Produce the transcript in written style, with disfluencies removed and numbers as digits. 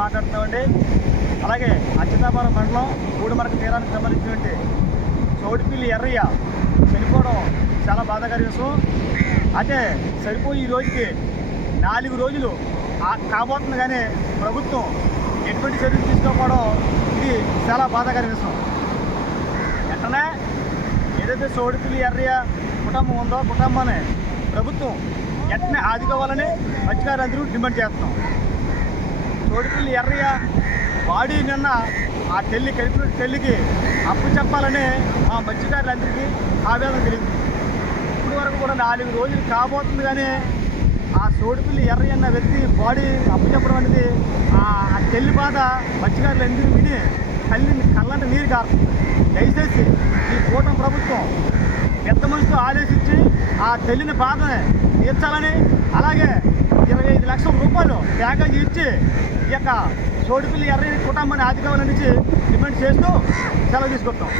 మాట్లాడుతున్నామండి. అలాగే అచ్యుతాపురం మండలం గూడమరక తీరానికి సంబంధించినటువంటి చౌడిపిల్లి ఎర్రయ్య చనిపోవడం చాలా బాధాకర విషయం. అంటే సరిపోయి ఈ రోజుకి 4 రోజులు కాబోతుంది, కానీ ప్రభుత్వం ఎటువంటి చర్యలు తీసుకోకపోవడం ఇది చాలా బాధాకర విషయం. వెంటనే ఏదైతే చౌడిపిల్లి ఎర్రయ్య కుటుంబం ఉందో కుటుంబాన్ని ప్రభుత్వం వెంటనే ఆదుకోవాలని మత్స్యకారులందరూ డిమాండ్ చేస్తున్నాం. చౌడిపిల్లి ఎర్రయ్య బాడీ నిన్న ఆ కలిపిన తెల్లికి అప్పు చెప్పాలని మా మత్స్యకారులందరికీ ఆవేదన తెలియదు. ఇప్పుడు వరకు కూడా 4 రోజులు కాబోతుంది, కానీ ఆ చౌడిపిల్లి ఎర్రయ్య అన్న వ్యక్తి బాడీ అప్పు చెప్పడం అనేది ఆ తెల్లి బాధ మత్స్యకారులందరూ విని కళ్ళంట నీరు కారుతుంది. దయచేసి ఈ కూటమి ప్రభుత్వం పెద్ద మనిషితో ఆదేశించి ఆ తెల్లిని బాధని తీర్చాలని, అలాగే 25 లక్షల రూపాయలు ప్యాకేజీ ఇచ్చి ఈ యొక్క చౌడిపిల్లి ఎర్రయ్య కుటుంబాన్ని ఆదుకోవాలని డిమాండ్ చేస్తూ సెలవు తీసుకుంటాం.